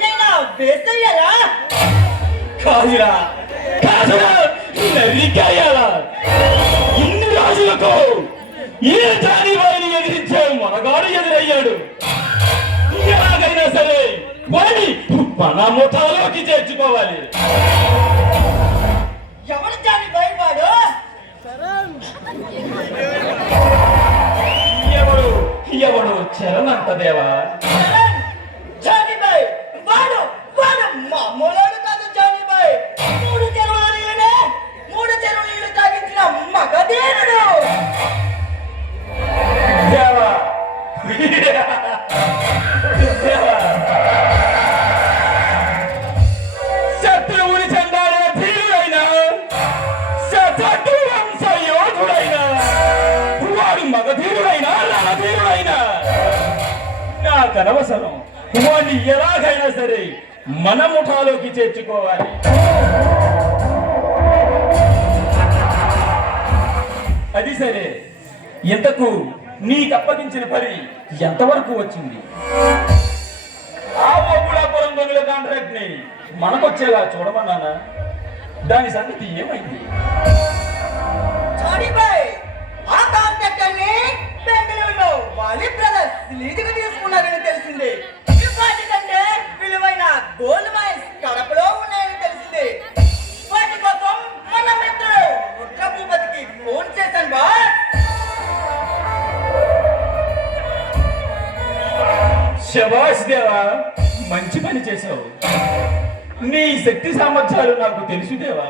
ఎవరినైనా వేసేయాలా? కాదురా కాదురా, నరికాయాలా? ఇన్ని రాజులకు ఏ జాతి వారిని ఎదిరించే మనగాడు ఎదురయ్యాడు. ఎలాగైనా సరే వాడి మన ముఠాలోకి చేర్చుకోవాలి. ఎవరు జాని భయపాడు? ఎవడు ఎవడు చరణంత దేవా. జానీబాయ్ వాడు వాడు మామూలు కాదు. జానీబాయ్ మూడు చెరువుల నీళ్ళు తాగించిన మగధీరుడు. దేవా దేవా, శత్రువుని చెందాడే ధీరుడైన శతటు వంశ యోధుడైన వాడు మగధీరుడైనా రణధీరుడైనా నాకనవసరం. వాడిని ఎలాగైనా సరే మన ముఠాలోకి చేర్చుకోవాలి. అది సరే, ఇంతకు నీకు అప్పగించిన పని ఎంతవరకు వచ్చింది? ఆ ఓపులాపురం దొంగల కాంట్రాక్ట్ ని మనకొచ్చేలా చూడమన్నానా? దాని సంగతి ఏమైంది? జానీబాయ్ ఆ కాంట్రాక్టర్ని బెంగళూరులో వాలి బ్రదర్స్ లీజుగా తీసుకున్నారని తెలిసింది. వాటికంటే విలువైన గోల్డ్ మైన్స్ కడపలో ఉన్నాయని తెలిసింది. వాటి కోసం మన మిత్రుడు రుద్రభూపతికి ఫోన్ చేశాను బాస్. శభాష్ దేవా, మంచి పని చేశావు. నీ శక్తి సామర్థ్యాలు నాకు తెలుసు దేవా.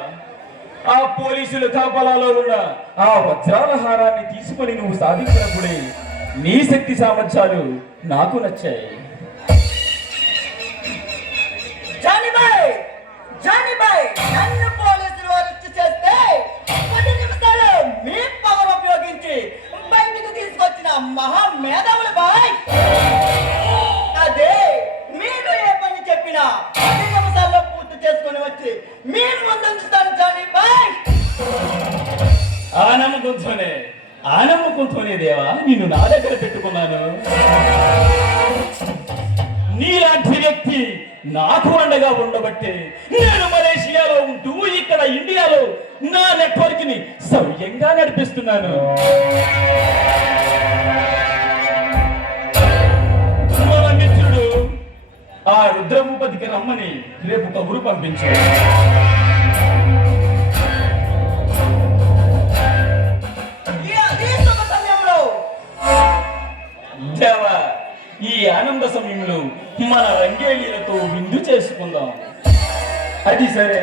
ఆ పోలీసుల కాపలాలో ఉన్న ఆ వజ్రాల హారాన్ని తీసుకొని నువ్వు సాధించినప్పుడే నీ శక్తి సామర్థ్యాలు నాకు నచ్చాయి. జానీబాయ్ నన్ను పోలీసులు అరెస్ట్ చేస్తే 10 నిమిషాలు మీ పవర్ ఉపయోగించి బయటకు తీసుకొచ్చిన మహా మేధావులు బాయ్. అదే మీరు ఏ పని చెప్పినా 10 నిమిషాల్లో పూర్తి చేసుకొని వచ్చి మీ ముందుంచుతాను జానీబాయ్. ఆ నమ్మకంతోనే దేవా నిన్ను నా దగ్గర పెట్టుకున్నాను. నీలాంటి వ్యక్తి నాకు అండగా ఉండబట్టే నేను మలేషియాలో ఉంటూ ఇక్కడ ఇండియాలో నా నెట్వర్క్ ని సవ్యంగా నడిపిస్తున్నాను. మన మిత్రుడు ఆ రుద్రభూపతికి రమ్మని రేపు కబురు పంపించాడు. దేవా, ఈ ఆనంద సమయంలో మన రంగేళీలతో విందు చేసుకుందాం. అది సరే,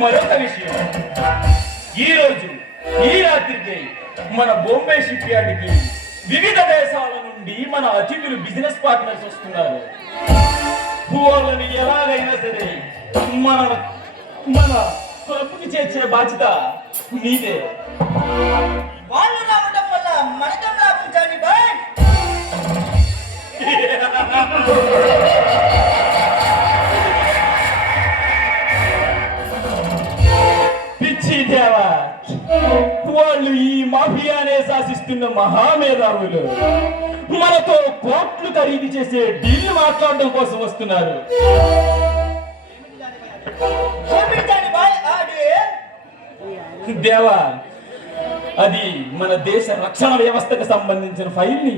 మరొక విషయం. ఈ రాత్రికి మన బాంబే షిప్ యార్డ్కి వివిధ దేశాల నుండి మన అతిథులు బిజినెస్ పార్ట్నర్స్ వస్తున్నారు. వాళ్ళని ఎలాగైనా సరే మన మన క్లబ్కి చేర్చే బాధ్యత నీదే. వాళ్ళు రావడం వల్ల మనకం లాభం జానీబాయ్. పిచ్చి దేవా, వాళ్ళు ఈ మాఫియానే శాసిస్తున్న మహామేధావులు మనతో కోట్లు ఖరీదు చేసే డీల్ మాట్లాడడం కోసం వస్తున్నారు. దేవా, అది మన దేశ రక్షణ వ్యవస్థకు సంబంధించిన ఫైల్ ని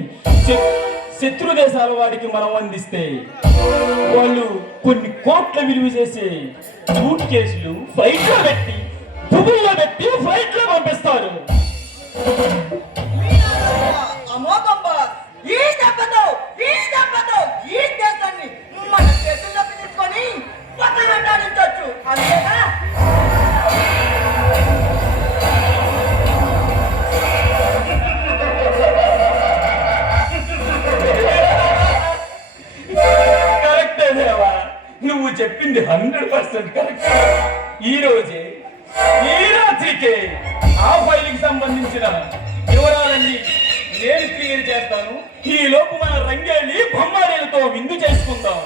శత్రు దేశాల వాడికి మనం అందిస్తే వాళ్ళు కొన్ని కోట్ల విలువ చేసే సూట్ కేసులు ఫ్లైట్ లో పెట్టి దుబాయ్లో పెట్టి ఫ్లైట్ లో పంపిస్తారు. ఈ దేశాన్ని మన చేతుల్లోకి తీసుకొని పక్కన వెంటాడించవచ్చు. అంతేనా? కరెక్టే దేవా, నువ్వు చెప్పింది 100% కరెక్ట్. ఈ రోజే ఈ రాత్రికే ఆ ఫైల్కి సంబంధించిన వివరాలన్నీ నేను క్లియర్ చేస్తాను. ఈ లోపు మన రంగేళ్ళి బొమ్మారీలతో విందు చేసుకుందాం.